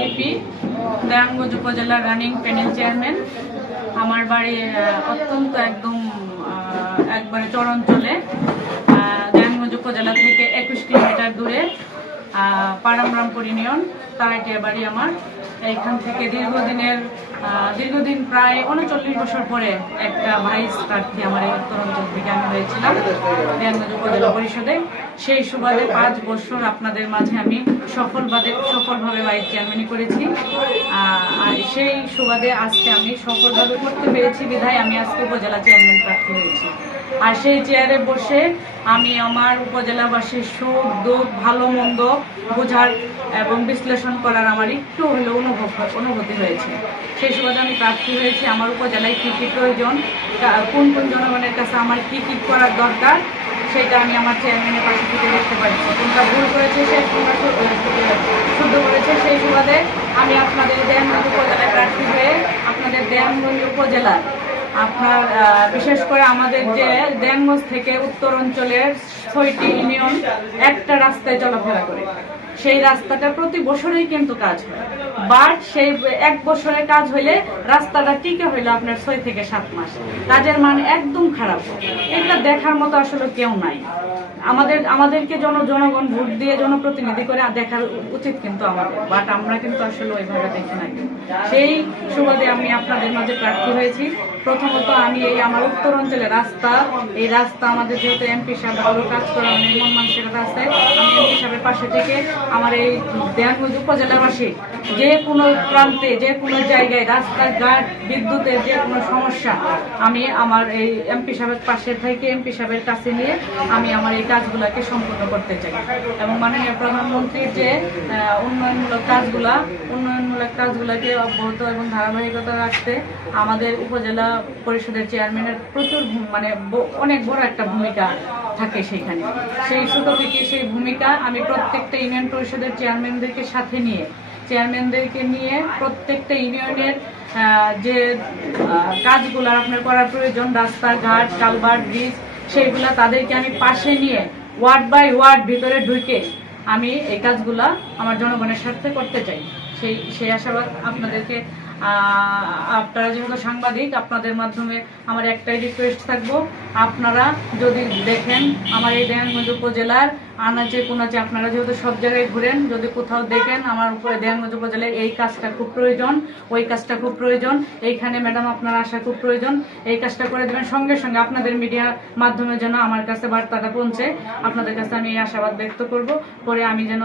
লিপি দয়াঙ্গজ উপজেলা running panel chairman. আমার বাড়ি অত্যন্ত একদম একবারে চরঞ্চলে দয়াঙ্গজ উপজেলা থেকে একুশ কিলোমিটার দূরে পারামরামপুর ইউনিয়ন তারাটিয়া বাড়ি আমার। এইখান থেকে দীর্ঘদিনের দীর্ঘদিন প্রায় উনচল্লিশ বছর পরে একটা ভাইস প্রার্থী আমার উত্তর অঞ্চল থেকে আমি হয়েছিলাম উপজেলা পরিষদে। সেই সুবাদে পাঁচ বছর আপনাদের মাঝে আমি সফলভাবে সফলভাবে ভাইস চেয়ারম্যানই করেছি। আর সেই সুবাদে আজকে আমি সফলভাবে করতে পেরেছি বিধায় আমি আজকে উপজেলা চেয়ারম্যান প্রার্থী হয়েছি। আর সেই চেয়ারে বসে আমি আমার উপজেলাবাসীর সুখ, দুঃখ, ভালো, মন্দ বোঝার এবং বিশ্লেষণ করার আমার একটু হলেও অনুভব অনুভূতি হয়েছে। সেই সুবাদে আমি প্রার্থী হয়েছি। আমার উপজেলায় কী কী প্রয়োজন কোন কোন জনগণের কাছে আমার কী কী করার দরকার, সেটা আমি আমার চেয়ারম্যানের পাশে থেকে দেখতে পাচ্ছি। কোনটা ভুল করেছে সে কোনটা শুদ্ধ করেছে সেই সুবাদে আমি আপনাদের দেয়ানগঞ্জ উপজেলায় প্রার্থী হয়ে আপনাদের দেয়ানগঞ্জ উপজেলার আপনার বিশেষ করে আমাদের যে দেনগঞ্জ থেকে উত্তর অঞ্চলের ছয়টি ইউনিয়ন একটা রাস্তায় চলাফেরা করে। সেই রাস্তাটা প্রতি বছরেই কিন্তু কাজ হয়। বাট সেই এক বছরে কাজ হইলে রাস্তাটা টিকে হইল আপনার ছয় থেকে সাত মাস। কাজের মান একদম খারাপ। এটা দেখার মতো আসলে কেউ নাই। আমাদের, আমাদেরকে জন, জনগণ ভোট দিয়ে জনপ্রতিনিধি করে দেখার উচিত কিন্তু আমাদের। বাট আমরা কিন্তু আসলে ওইভাবে দেখি নাই। সেই সুবাদে আমি আপনাদের মাঝে প্রার্থী হয়েছি। প্রথমত আমি এই আমার উত্তর অঞ্চলের রাস্তা। এই রাস্তা আমাদের যেহেতু এমপি সাহেব ভালো কাজ করে মন মানসিকতা আছে আমি এমপি সাহেবের পাশে থেকে আমার এই দেয়ানগঞ্জ উপজেলাবাসী যে কোনো প্রান্তে, যে কোনো জায়গায় রাস্তাঘাট, বিদ্যুতের যে কোনো সমস্যা, আমি আমার এই এমপি সাহেবের পাশে থেকে এমপি সাহেবের কাছে নিয়ে আমি আমার এই কাজগুলোকে সম্পূর্ণ করতে চাই। এবং মাননীয় প্রধানমন্ত্রীর যে উন্নয়নমূলক কাজগুলা, উন্নয়নমূলক কাজগুলোকে অব্যাহত এবং ধারাবাহিকতা রাখতে আমাদের উপজেলা পরিষদের চেয়ারম্যানের প্রচুর মানে অনেক বড় একটা ভূমিকা থাকে সেইখানে। সেই ছোট থেকে সেই ভূমিকা আমি প্রত্যেকটা ইউনিয়ন পরিষদের চেয়ারম্যানদেরকে সাথে নিয়ে, চেয়ারম্যানদেরকে নিয়ে প্রত্যেকটা ইউনিয়নের যে কাজগুলো আপনার করার প্রয়োজন, রাস্তাঘাট, কালভার্ট, ব্রিজ, সেইগুলা তাদেরকে আমি পাশে নিয়ে ওয়ার্ড বাই ওয়ার্ড ভিতরে ঢুকে আমি এই কাজগুলা আমার জনগণের স্বার্থে করতে চাই। সেই সেই আশাবাদ আপনাদেরকে আপনারা যেহেতু সাংবাদিক, আপনাদের মাধ্যমে আমার একটাই রিকোয়েস্ট থাকব, আপনারা যদি দেখেন আমার এই দেয়ানগঞ্জ উপজেলার আনাচে কোনাচে আপনারা যেহেতু সব জায়গায় ঘুরেন, যদি কোথাও দেখেন আমার উপরে দেয়ানগঞ্জ উপজেলায় এই কাজটা খুব প্রয়োজন, ওই কাজটা খুব প্রয়োজন, এইখানে ম্যাডাম আপনার আসা খুব প্রয়োজন, এই কাজটা করে দেবেন। সঙ্গে সঙ্গে আপনাদের মিডিয়ার মাধ্যমে যেন আমার কাছে বার্তাটা পৌঁছে, আপনাদের কাছে আমি এই আশাবাদ ব্যক্ত করব করে আমি যেন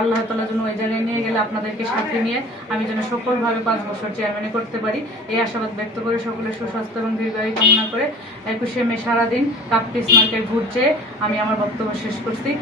আল্লাহ তালা যেন ওই জায়গায় নিয়ে গেলে আপনাদেরকে সাথে নিয়ে আমি যেন সফলভাবে পাঁচ বছর চেয়ারম্যানে করতে পারি। এই আশাবাদ ব্যক্ত করে সকলের সুস্বাস্থ্য এবং দীর্ঘায়ু কামনা করে একুশে মে সারাদিন কাপ, পিস, মার্কেট ঘুরছে। আমি আমার বক্তব্য শেষ করছি।